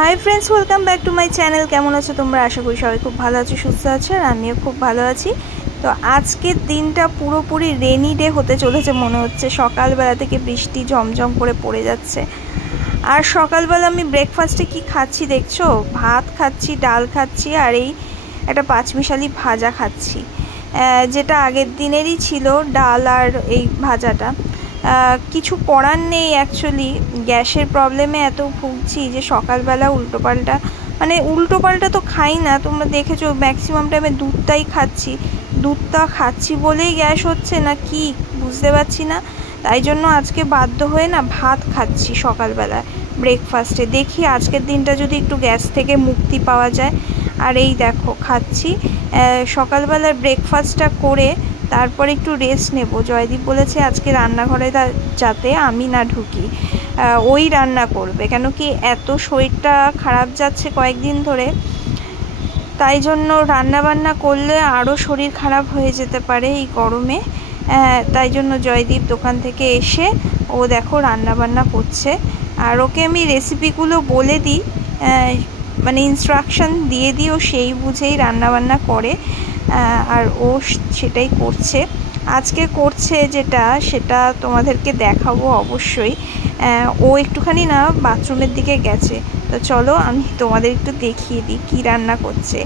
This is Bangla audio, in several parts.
Hi friends, welcome back to my channel. কেমন আছো তোমরা? আশা করি সবাই খুব ভালো আছো, সুস্থ আছো, আর আমিও খুব ভালো আছি। তো আজকের দিনটা পুরোপুরি রেনি ডে হতে চলেছে মনে হচ্ছে। সকালবেলা থেকে বৃষ্টি ঝমঝম করে পড়ে যাচ্ছে। আর সকালবেলা আমি ব্রেকফাস্টে কি খাচ্ছি দেখছো? ভাত খাচ্ছি, ডাল খাচ্ছি, আর এই একটা পাঁচমিশালি ভাজা খাচ্ছি, যেটা আগের দিনেরই ছিল, ডাল আর এই ভাজাটা। কিছু করার নেই, অ্যাকচুয়ালি গ্যাসের প্রবলেমে এত ভুগছি যে সকালবেলা উল্টোপাল্টা তো খাই না, তোমরা দেখেছো ম্যাক্সিমাম টাইমে দুধটাই খাচ্ছি। দুধটা খাচ্ছি বলেই গ্যাস হচ্ছে না কি বুঝতে পারছি না। তাই জন্য আজকে বাধ্য হয়ে না ভাত খাচ্ছি সকালবেলা ব্রেকফাস্টে। দেখি আজকের দিনটা যদি একটু গ্যাস থেকে মুক্তি পাওয়া যায়। আর এই দেখো খাচ্ছি। সকালবেলার ব্রেকফাস্টটা করে তারপরে একটু রেস্ট নেব। জয়দীপ বলেছে আজকে রান্নাঘরে যাতে আমি না ঢুকি, ওই রান্না করবে, কেন কি এত শরীরটা খারাপ যাচ্ছে কয়েকদিন ধরে। তাই জন্য রান্নাবান্না করলে আরও শরীর খারাপ হয়ে যেতে পারে এই গরমে। তাই জন্য জয়দীপ দোকান থেকে এসে ও দেখো রান্নাবান্না করছে। আর ওকে আমি রেসিপিগুলো বলে দিই, মানে ইনস্ট্রাকশন দিয়ে দিই, ও সেই বুঝেই রান্নাবান্না করে। আর ও সেটাই করছে। আজকে করছে যেটা, সেটা তোমাদেরকে দেখাবো অবশ্যই। ও একটুখানি না বাথরুমের দিকে গেছে, তো চলো আমি তোমাদের একটু দেখিয়ে দিই কী রান্না করছে।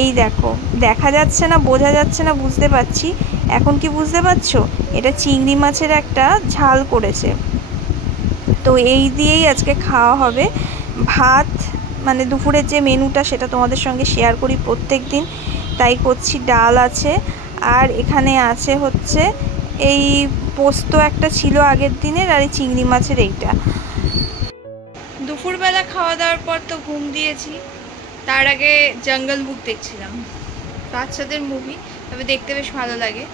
এই দেখো, দেখা যাচ্ছে না, বোঝা যাচ্ছে না বুঝতে পারছি। এখন কি বুঝতে পারছো? এটা চিংড়ি মাছের একটা ঝাল করেছে। তো এই দিয়েই আজকে খাওয়া হবে। ভাত মানে দুপুরের যে মেনুটা সেটা তোমাদের সঙ্গে শেয়ার করি প্রত্যেক দিন, তাই করছি। ডাল আছে, আর এখানে আছে হচ্ছে এই পোস্ত একটা ছিল আগের দিনের, আর এই চিংড়ি মাছের এইটা। দুপুরবেলা খাওয়া দাওয়ার পর তো ঘুম দিয়েছি, তার আগে জঙ্গল বুক দেখছিলাম, বাচ্চাদের মুভি, তবে দেখতে বেশ ভালো লাগে।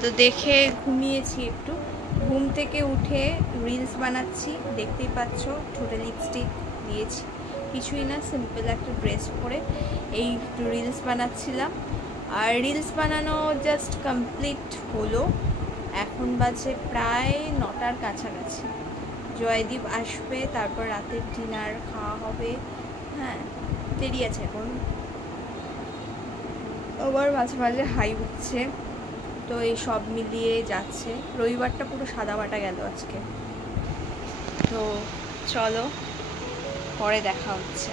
তো দেখে ঘুমিয়েছি একটু। ঘুম থেকে উঠে রিলস বানাচ্ছি, দেখতেই পাচ্ছ। ঠোঁটে লিপস্টিক দিয়েছি, কিছুই না, সিম্পল একটা ড্রেস পরে এই একটু রিলস বানাচ্ছিলাম। আর রিলস বানানো জাস্ট কমপ্লিট হলো। এখন বাজে প্রায় 9টার কাছাকাছি। জয়দীপ আসবে, তারপর রাতের ডিনার খাওয়া হবে। হ্যাঁ, দেরি আছে এখন। আবার মাঝে মাঝে হাই উঠছে। তো এই সব মিলিয়ে যাচ্ছে। রবিবারটা পুরো সাদা বাটা গেল আজকে। তো চলো পরে দেখা হচ্ছে।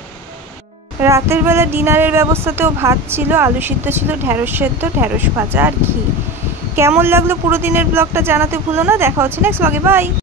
রাতের বেলা ডিনারের ব্যবস্থাতেও ভাত ছিল, আলু সিদ্ধ ছিল, ঢ্যাঁড়স সেদ্ধ, ঢ্যাঁড়স ভাজা আর ঘি। কেমন লাগলো পুরো দিনের ব্লগটা জানাতে ভুলো না। দেখা হচ্ছে নেক্সট ব্লগে, বাই।